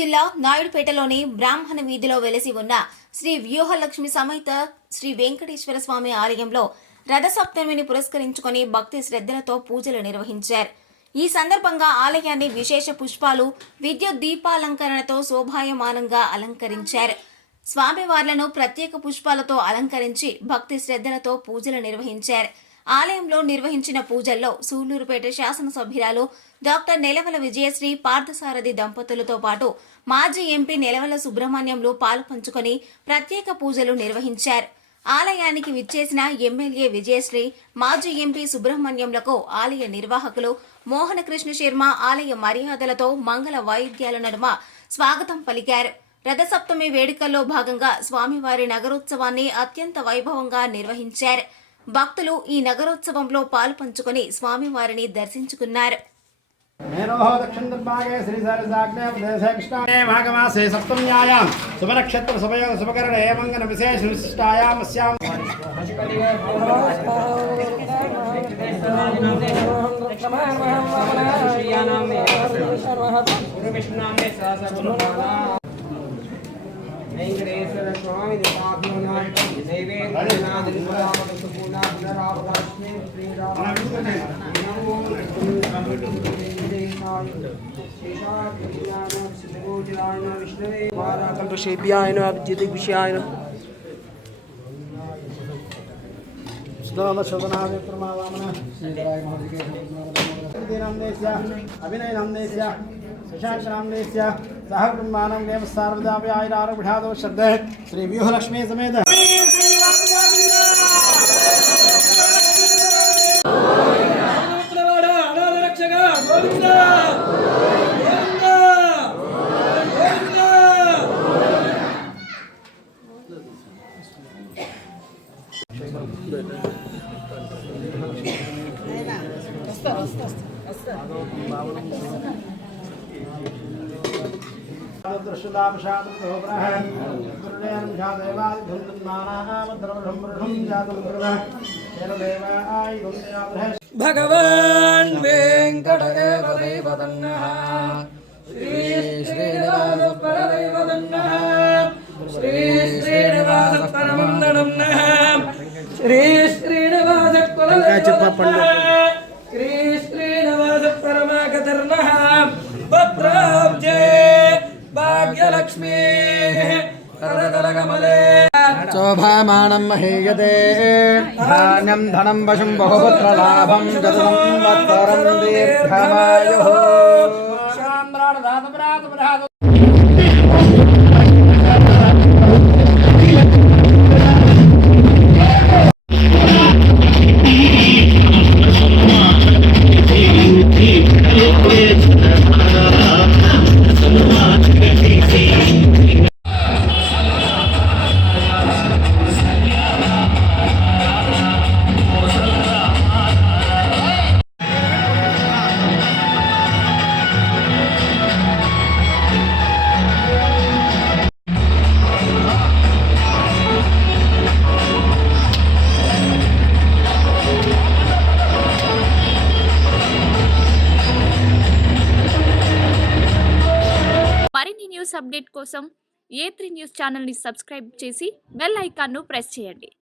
జిల్లా నాయుడుపేటలోని బ్రాహ్మణ వీధిలో వెలిసి ఉన్న శ్రీ వ్యూహలక్ష్మి సమేత శ్రీ వెంకటేశ్వర స్వామి ఆలయంలో రథసప్తమిని పురస్కరించుకొని భక్తి శ్రద్ధలతో పూజలు నిర్వహించారు. ఈ సందర్భంగా ఆలయాన్ని విశేష పుష్పాలు, విద్యుత్ దీపాలంకరణతో శోభాయమానంగా అలంకరించారు. స్వామివార్లను ప్రత్యేక పుష్పాలతో అలంకరించి భక్తి శ్రద్ధలతో పూజలు నిర్వహించారు. ఆలయంలో నిర్వహించిన పూజల్లో సూళ్లూరుపేట శాసనసభ్యురాలు డాక్టర్ నెలవల విజయశ్రీ, పార్థసారథి దంపతులతో పాటు మాజీ ఎంపీ నెలవల సుబ్రహ్మణ్యంలు పాలుపంచుకొని ప్రత్యేక పూజలు నిర్వహించారు. ఆలయానికి విచ్చేసిన ఎమ్మెల్యే విజయశ్రీ, మాజీ ఎంపీ సుబ్రహ్మణ్యంలకు ఆలయ నిర్వాహకులు మోహనకృష్ణ శర్మ ఆలయ మర్యాదలతో మంగళ వాయిద్యాల నడుమ స్వాగతం పలికారు. రథసప్తమి వేడుకల్లో భాగంగా స్వామివారి నగరోత్సవాన్ని అత్యంత వైభవంగా నిర్వహించారు. భక్తులు ఈ నగరోత్సవంలో పాలుపంచుకొని స్వామివారిని దర్శించుకున్నారు. మాఘమాసే సప్తమ్యాయాం శుభనక్షత్ర శుభయోగ శుభకరణే మంగళ విశేష విశిష్టాయాం అస్యాం వెంకటేశ్వర స్వామి కల్పశేభ్యాయ అభిజిత విషయాయ అభినయనామనేస్య శశాక్షనామనేస్య సహ కుటుంబానం దేవ సార్వదాపి ఆయురారోగ్యాదో శబ్ద శ్రీ వ్యూహలక్ష్మీ సమేత భగవాన్ వెంకటదేవదైవదన్నః శ్రీ శ్రీనివాస పరదైవదన్నః శ్రీ శ్రీనివాస పరమందనన్నః శ్రీ శ్రీనివాస కులదైవదన్నః శ్రీ శ్రీనివాస పరమాగతర్నః భద్రాబ్జే భాగ్యలక్ష్మీ కరకలకమలే శోభామానం మహీయతే ధాన్యం ధనం వశం బహుపుత్రలాభం జగదంబరం దీర్ఘమాయుః మరిన్ని న్యూస్ అప్డేట్ కోసం A3 న్యూస్ ఛానల్ని సబ్స్క్రైబ్ చేసి బెల్ ఐకాన్ను ప్రెస్ చేయండి.